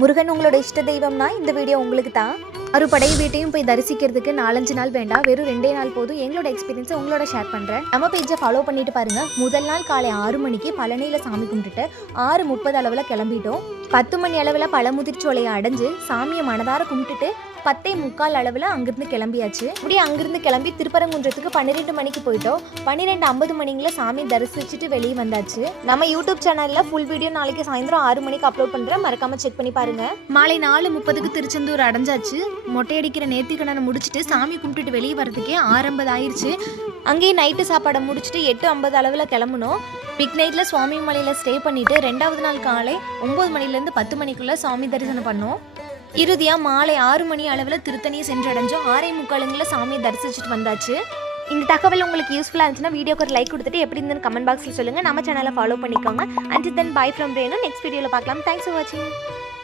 முருகன் உங்களோட இஷ்ட தெய்வம்னா இந்த வீடியோ உங்களுக்கு தான். அறுபடை வீட்டையும் போய் தரிசிக்கிறதுக்கு 4-5 நாள் வேண்டாம், வெறும் 2 நாள் போதும். எங்களோட எக்ஸ்பீரியன்ஸை உங்களோட ஷேர் பண்ணுறேன். நம்ம பேஜை ஃபாலோ பண்ணிட்டு பாருங்க. முதல் நாள் காலை 6 மணிக்கு பழனியில் சாமி கும்பிட்டுட்டு 6:30 அளவில் கிளம்பிட்டோம். 10 மணி அளவில் பழமுதிர்ச்சோலையை அடைஞ்சு சாமியை மனதார கும்பிட்டுட்டு 10:45 அளவில் அங்கிருந்து கிளம்பியாச்சு. இப்படி அங்கிருந்து கிளம்பி திருப்பரங்குன்றத்துக்கு 12 மணிக்கு போயிட்டோம். 12:50 மணிங்கள சாமி தரிசிச்சுட்டு வெளியே வந்தாச்சு. நம்ம யூடியூப் சேனல்ல ஃபுல் வீடியோ நாளைக்கு சாயந்தரம் 6 மணிக்கு அப்லோட் பண்றேன், மறக்காம செக் பண்ணி பாருங்க. மாலை 4:30க்கு திருச்செந்தூர் அடைஞ்சாச்சு. மொட்டையடிக்கிற நேர்த்திக்கடனை முடிச்சுட்டு சாமி கும்பிட்டுட்டு வெளியே வரதுக்கே 6:50 ஆயிடுச்சு. அங்கேயே நைட்டு சாப்பாடை முடிச்சுட்டு 8:50 அளவில் கிளம்பணும். பிக் நைட்டில் சுவாமி மலையில் ஸ்டே பண்ணிவிட்டு 2வது நாள் காலை 9 மணிலேருந்து 10 மணிக்குள்ளே சாமி தரிசனம் பண்ணோம். இறுதியாக மாலை 6 மணி அளவில் திருத்தணியை சென்றடைஞ்சோம். 6:45 சாமியை தரிசிச்சுட்டு வந்தாச்சு. இந்த தகவல் உங்களுக்கு யூஸ்ஃபுல்லாக இருந்துச்சுன்னா வீடியோக்கு ஒரு லைக் கொடுத்துட்டு எப்படி இருந்துன்னு கமெண்ட் பாக்ஸில் சொல்லுங்கள். நம்ம சேனலை ஃபாலோ பண்ணிக்கோங்க. And then by from Renu. Next வீடியோவில் பார்க்கலாம். தேங்க்ஸ் ஃபார் வாட்சிங்.